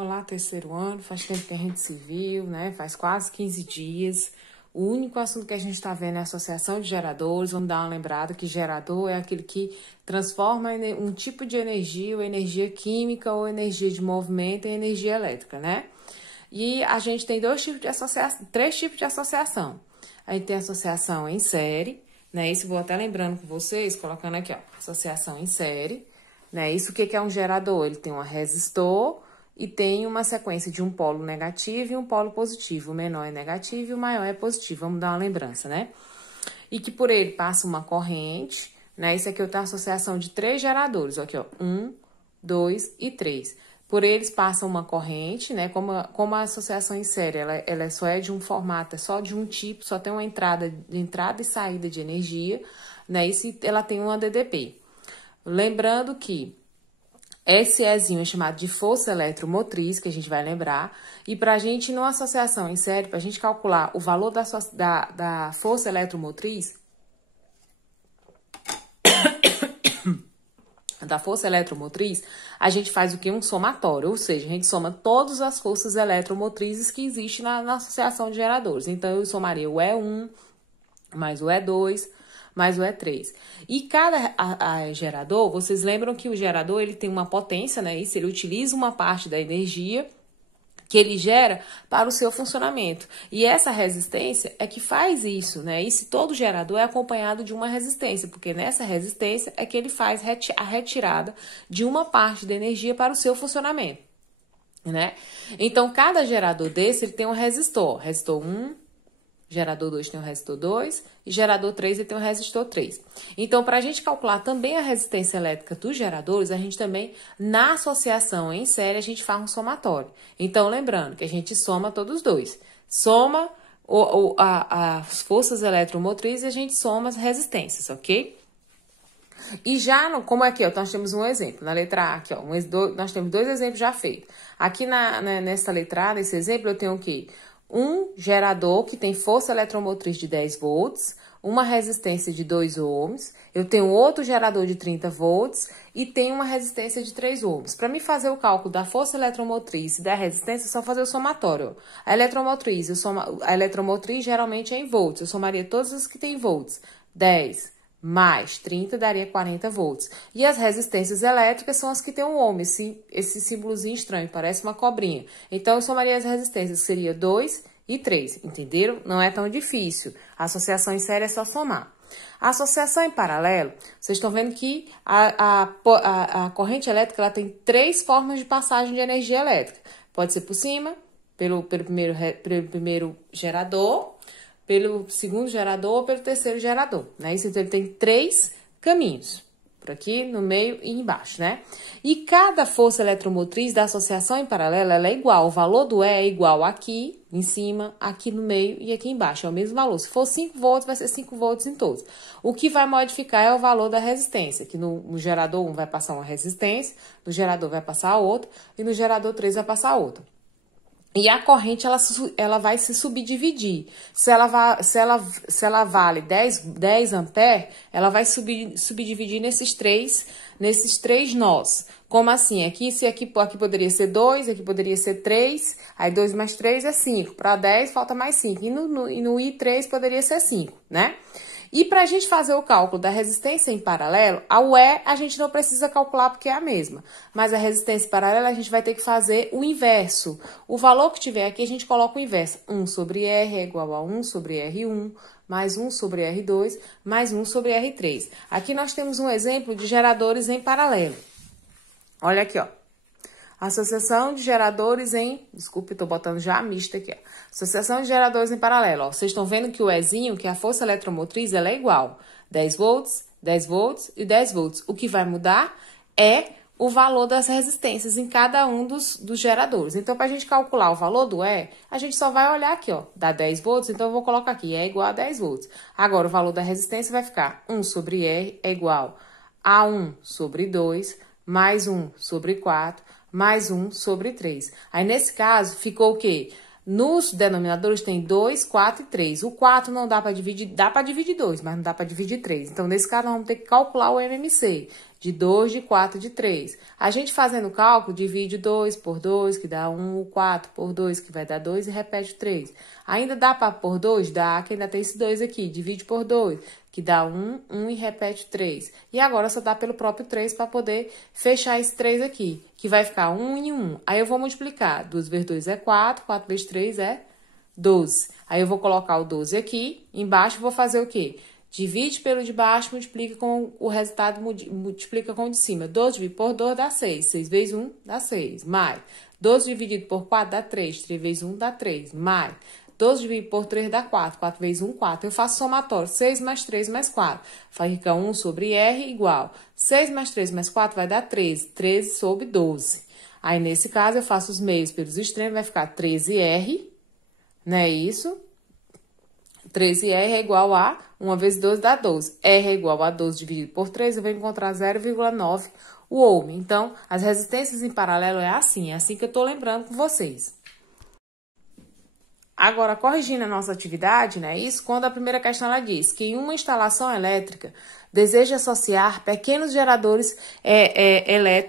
Olá, terceiro ano, faz tempo que a gente se viu, né? Faz quase 15 dias. O único assunto que a gente está vendo é a associação de geradores. Vamos dar uma lembrada que gerador é aquele que transforma um tipo de energia, ou energia química, ou energia de movimento em energia elétrica, né? E a gente tem três tipos de associação. A gente tem associação em série, né? Isso vou até lembrando com vocês, colocando aqui, ó, associação em série, né? Isso o que é um gerador? Ele tem um resistor e tem uma sequência de um polo negativo e um polo positivo. O menor é negativo e o maior é positivo. Vamos dar uma lembrança, né? E que por ele passa uma corrente, né? Isso aqui eu tenho a associação de três geradores. Aqui, ó, 1, 2 e 3. Por eles passa uma corrente, né? Como a associação em série, ela só é de um formato, é só de um tipo, só tem uma entrada e saída de energia, né? E ela tem um ADDP. Lembrando que esse Ezinho é chamado de força eletromotriz, que a gente vai lembrar. E para a gente, numa associação em série, para a gente calcular o valor da força eletromotriz, a gente faz o quê? Um somatório, ou seja, a gente soma todas as forças eletromotrizes que existem na associação de geradores. Então, eu somaria o E1 mais o E2 mais o E3. E cada gerador, vocês lembram que o gerador ele tem uma potência, né? Isso, ele utiliza uma parte da energia que ele gera para o seu funcionamento. E essa resistência é que faz isso, né? E se todo gerador é acompanhado de uma resistência, porque nessa resistência é que ele faz a retirada de uma parte da energia para o seu funcionamento, né? Então, cada gerador desse, ele tem um resistor. Resistor 1, gerador 2 tem um resistor 2 e gerador 3 ele tem um resistor 3. Então, para a gente calcular também a resistência elétrica dos geradores, a gente também, na associação em série, a gente faz um somatório. Então, lembrando que a gente soma todos os dois. Soma as forças eletromotrizes e a gente soma as resistências, ok? E já, como aqui, ó, nós temos um exemplo. Na letra A, aqui, ó, nós temos dois exemplos já feitos. Aqui nessa letra A, nesse exemplo, eu tenho o quê? Um gerador que tem força eletromotriz de 10 volts, uma resistência de 2 ohms, eu tenho outro gerador de 30 volts e tenho uma resistência de 3 ohms. Para mim fazer o cálculo da força eletromotriz e da resistência, é só fazer o somatório. A eletromotriz geralmente é em volts, eu somaria todas as que tem volts. 10 mais 30 daria 40 volts. E as resistências elétricas são as que tem um ohm, esse símbolozinho estranho, parece uma cobrinha. Então, eu somaria as resistências, que seria 2 e 3, entenderam? Não é tão difícil. A associação em série é só somar. A associação em paralelo, vocês estão vendo que a corrente elétrica ela tem três formas de passagem de energia elétrica. Pode ser por cima, pelo primeiro gerador, pelo segundo gerador ou pelo terceiro gerador, né? Isso então, ele tem três caminhos, por aqui, no meio e embaixo, né? E cada força eletromotriz da associação em paralelo, ela é igual, o valor do E é igual aqui em cima, aqui no meio e aqui embaixo, é o mesmo valor. Se for 5 volts, vai ser 5 volts em todos. O que vai modificar é o valor da resistência, que no gerador 1 vai passar uma resistência, no gerador vai passar outra e no gerador 3 vai passar outra. E a corrente, ela vai se subdividir. Se ela vale 10 amperes, ela vai subdividir nesses três nós. Como assim? Aqui poderia ser 2, aqui poderia ser 3, aí 2 mais 3 é 5. Para 10, falta mais 5. E no I3 poderia ser 5, né? E para a gente fazer o cálculo da resistência em paralelo, a UE a gente não precisa calcular porque é a mesma. Mas a resistência paralela a gente vai ter que fazer o inverso. O valor que tiver aqui a gente coloca o inverso. 1 sobre R é igual a 1 sobre R1, mais 1 sobre R2, mais 1 sobre R3. Aqui nós temos um exemplo de geradores em paralelo. Olha aqui, ó. Associação de geradores Desculpe, estou botando já a mista aqui, ó. Associação de geradores em paralelo, ó. Vocês estão vendo que o Ezinho, que é a força eletromotriz, ela é igual. 10 volts, 10 volts e 10 volts. O que vai mudar é o valor das resistências em cada um dos geradores. Então, para a gente calcular o valor do E, a gente só vai olhar aqui, ó. Dá 10 volts, então eu vou colocar aqui, E é igual a 10 volts. Agora, o valor da resistência vai ficar 1 sobre R é igual a 1 sobre 2, mais 1 sobre 4, mais 1 sobre 3. Aí, nesse caso, ficou o quê? Nos denominadores tem 2, 4 e 3. O 4 não dá para dividir, dá para dividir 2, mas não dá para dividir 3. Então, nesse caso, nós vamos ter que calcular o MMC. de 2, de 4, de 3. A gente fazendo o cálculo, divide 2 por 2, que dá 1, o 4 por 2, que vai dar 2, e repete o 3. Ainda dá para por 2? Dá, que ainda tem esse 2 aqui. Divide por 2, que dá 1, 1 e repete 3. E agora só dá pelo próprio 3 para poder fechar esse 3 aqui, que vai ficar 1 e 1. Aí eu vou multiplicar. 2 vezes 2 é 4, 4 vezes 3 é 12. Aí eu vou colocar o 12 aqui, embaixo vou fazer o quê? Divide pelo de baixo, multiplica com o resultado, multiplica com o de cima. 12 dividido por 2 dá 6. 6 vezes 1 dá 6. Mais 12 dividido por 4 dá 3. 3 vezes 1 dá 3. Mais 12 dividido por 3 dá 4. 4 vezes 1, 4. Eu faço somatório. 6 mais 3 mais 4. Fica 1 sobre R igual. 6 mais 3 mais 4 vai dar 13. 13 sobre 12. Aí, nesse caso, eu faço os meios pelos extremos. Vai ficar 13R. Não é isso? 13R é igual a 1 vezes 12 dá 12. R é igual a 12 dividido por 3, eu vou encontrar 0,9 o ohm. Então, as resistências em paralelo é assim que eu estou lembrando com vocês. Agora, corrigindo a nossa atividade, né? Isso quando a primeira questão ela diz que em uma instalação elétrica deseja associar pequenos geradores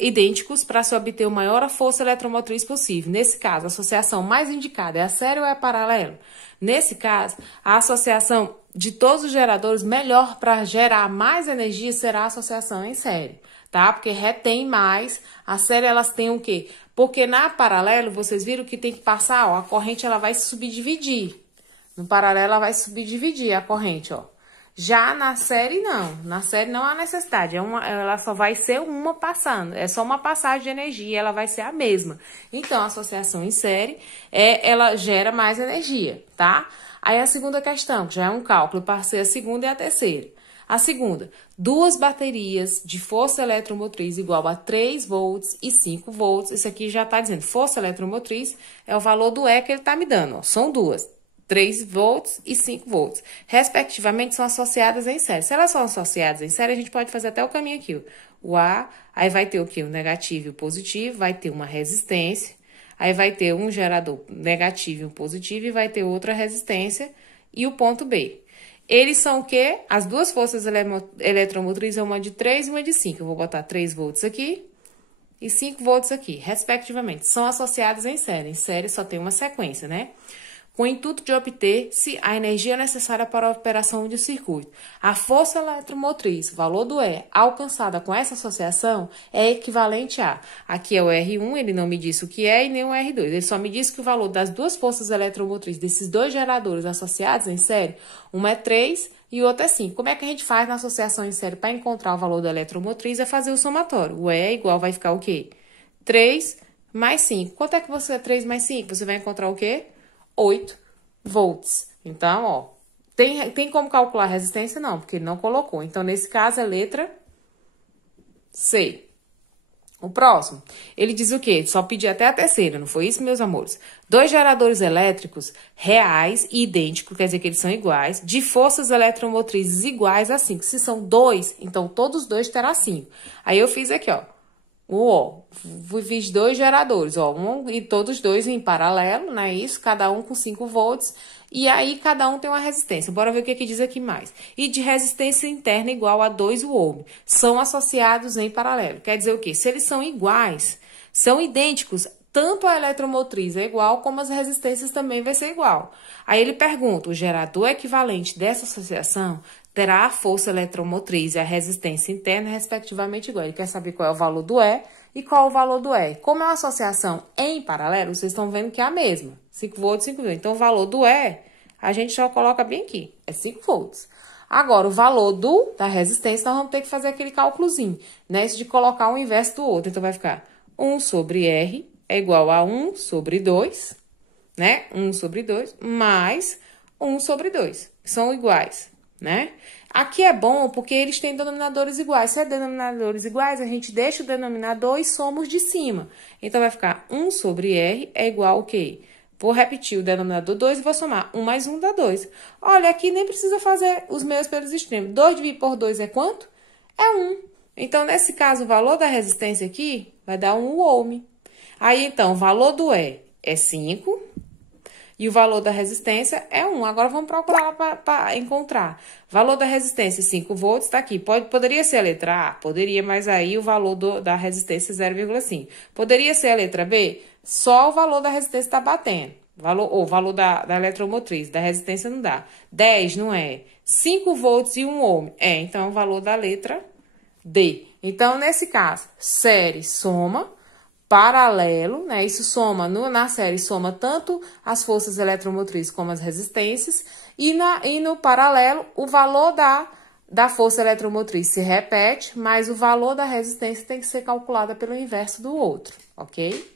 idênticos para se obter a maior força eletromotriz possível. Nesse caso, a associação mais indicada é a série ou é a paralelo? Nesse caso, a associação de todos os geradores melhor para gerar mais energia será a associação em série, tá? Porque retém mais. A série, elas têm o quê? Porque na paralelo, vocês viram que tem que passar, ó, a corrente ela vai subdividir. No paralelo, ela vai subdividir a corrente, ó. Já na série, não. Na série não há necessidade. Ela só vai ser uma passando. É só uma passagem de energia, ela vai ser a mesma. Então, a associação em série, ela gera mais energia, tá? Aí, a segunda questão, que já é um cálculo, eu passei a segunda e a terceira. A segunda, duas baterias de força eletromotriz igual a 3 volts e 5 volts. Isso aqui já está dizendo, força eletromotriz é o valor do E que ele está me dando, ó. São duas, 3 volts e 5 volts. Respectivamente, são associadas em série. Se elas são associadas em série, a gente pode fazer até o caminho aqui, ó. O A, aí vai ter o quê? O negativo e o positivo, vai ter uma resistência, aí vai ter um gerador negativo e um positivo, e vai ter outra resistência, e o ponto B. Eles são o quê? As duas forças eletromotrizes, uma de 3 e uma de 5. Eu vou botar 3 volts aqui e 5 volts aqui, respectivamente. São associadas em série. Em série só tem uma sequência, né? Com o intuito de obter-se a energia necessária para a operação de circuito. A força eletromotriz, valor do E, alcançada com essa associação, é equivalente a... Aqui é o R1, ele não me disse o que é, e nem o R2. Ele só me disse que o valor das duas forças eletromotrizes desses dois geradores associados em série, uma é 3 e o outro é 5. Como é que a gente faz na associação em série para encontrar o valor da eletromotriz? É fazer o somatório. O E é igual, vai ficar o quê? 3 mais 5. Quanto é que você é 3 mais 5? Você vai encontrar o quê? 8 volts. Então, ó, tem como calcular a resistência? Não, porque ele não colocou. Então, nesse caso, é letra C. O próximo, ele diz o quê? Só pedi até a terceira, não foi isso, meus amores? Dois geradores elétricos reais e idênticos, quer dizer que eles são iguais, de forças eletromotrizes iguais a 5. Se são dois, então todos dois terá 5. Aí eu fiz aqui, ó. Fiz dois geradores, ó, e todos dois em paralelo, né? Isso, cada um com 5 volts, e aí cada um tem uma resistência. Bora ver o que diz aqui mais. E de resistência interna igual a 2 ohm. São associados em paralelo. Quer dizer o quê? Se eles são iguais, são idênticos, tanto a eletromotriz é igual, como as resistências também vai ser igual. Aí ele pergunta, o gerador equivalente dessa associação terá a força eletromotriz e a resistência interna, respectivamente, igual. Ele quer saber qual é o valor do E e qual é o valor do E. Como é uma associação em paralelo, vocês estão vendo que é a mesma. 5 volts, 5 volts. Então, o valor do E, a gente só coloca bem aqui. É 5 volts. Agora, o valor da resistência, nós vamos ter que fazer aquele cálculozinho, né? Isso de colocar um inverso do outro. Então, vai ficar 1 sobre R é igual a 1 sobre 2, né? 1 sobre 2 mais 1 sobre 2. São iguais, né? Aqui é bom porque eles têm denominadores iguais. Se é denominadores iguais, a gente deixa o denominador e somos de cima. Então, vai ficar 1 sobre R é igual ao quê? Vou repetir o denominador 2 e vou somar. 1 mais 1 dá 2. Olha, aqui nem precisa fazer os meios pelos extremos. 2 dividido por 2 é quanto? É 1. Então, nesse caso, o valor da resistência aqui vai dar 1 ohm. Aí, então, o valor do E é 5. e o valor da resistência é 1. Agora, vamos procurar para encontrar. Valor da resistência, 5 volts, está aqui. Poderia ser a letra A? Poderia, mas aí o valor da resistência é 0,5. Poderia ser a letra B? Só o valor da resistência está batendo. O valor da eletromotriz, da resistência não dá. 10, não é. 5 volts e 1 ohm. Então, é o valor da letra D. Então, nesse caso, série soma, paralelo, né? Isso soma, na série soma tanto as forças eletromotrizes como as resistências, e no paralelo, o valor da força eletromotriz se repete, mas o valor da resistência tem que ser calculada pelo inverso do outro, ok?